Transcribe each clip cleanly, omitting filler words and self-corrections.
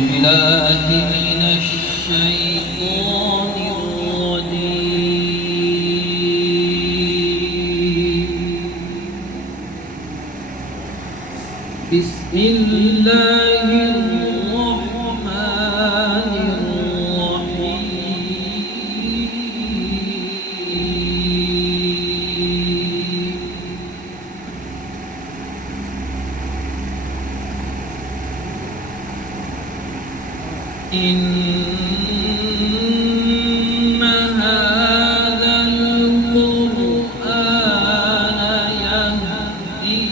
بالله من الشيطان الرجيم. بسم الله الرحمن الرحيم. إن هذا القرآن يهدي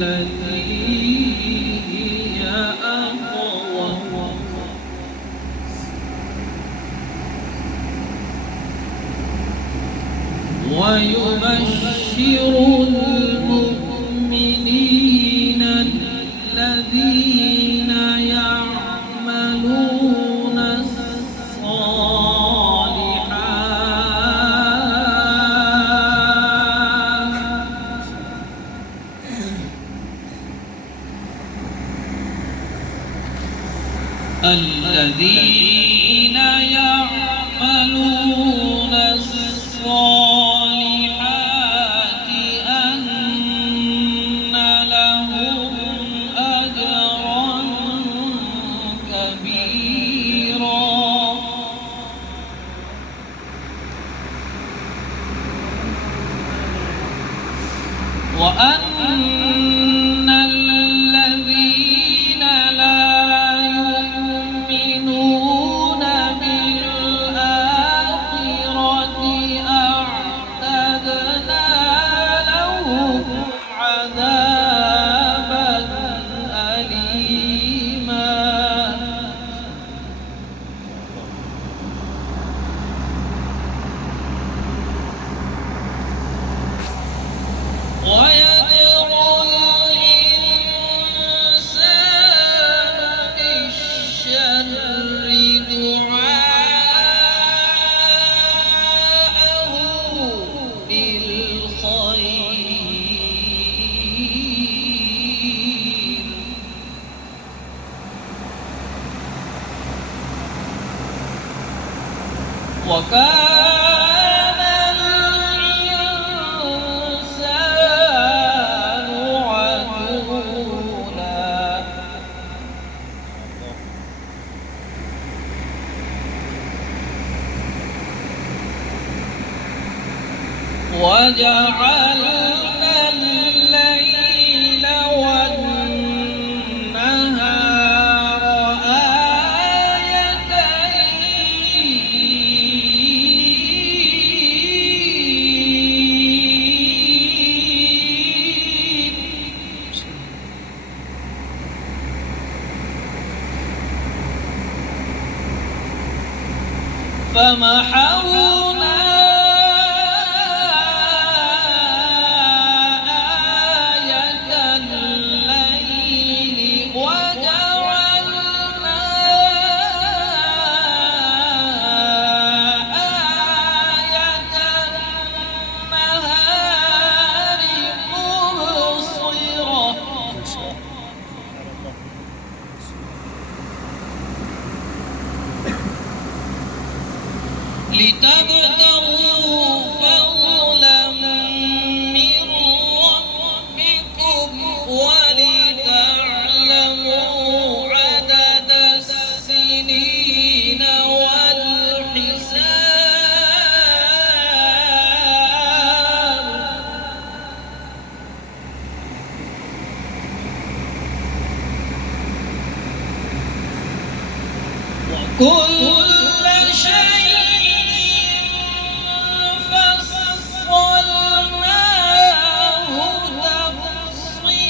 للتي هي أقوم ويبشر المؤمنين الذين يعملون الصالحات أن لهم أجرا كبيرا. وأن الذين لا يؤمنون بالآخرة أعتدنا لهم عذابا أليما. ويدعو الإنسان بالشر دعاءه بالخير. وكان الإنسان عجولا. وجعلنا الليل والنهار آيتين فمحونا آية الليل وجعلنا آية النهار مبصرة لتبتغوا فضلا من ربكم ولتعلموا عدد السنين والحساب. وكل شيء فصلناه تفصيلا.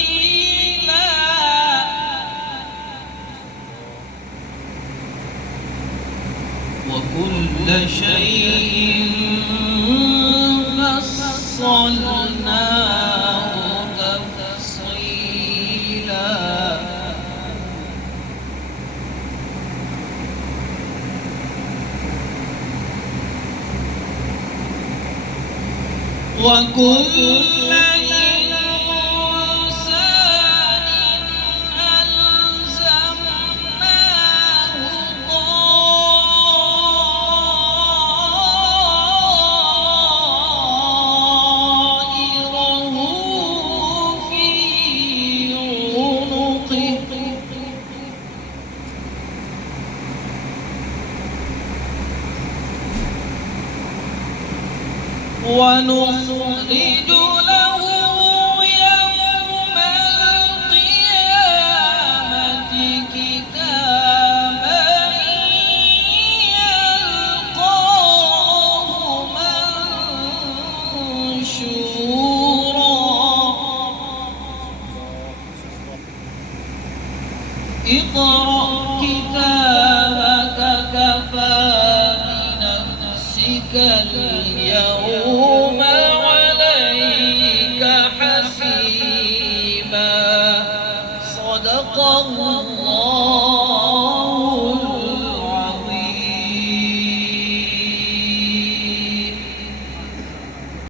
وكل شيء فصلناه تفصيلا. وكل إنسان ألزمناه ونخرج له يوم القيامة كتابا يلقاه منشورا اقرأ كتابك كفى بنفسك اليوم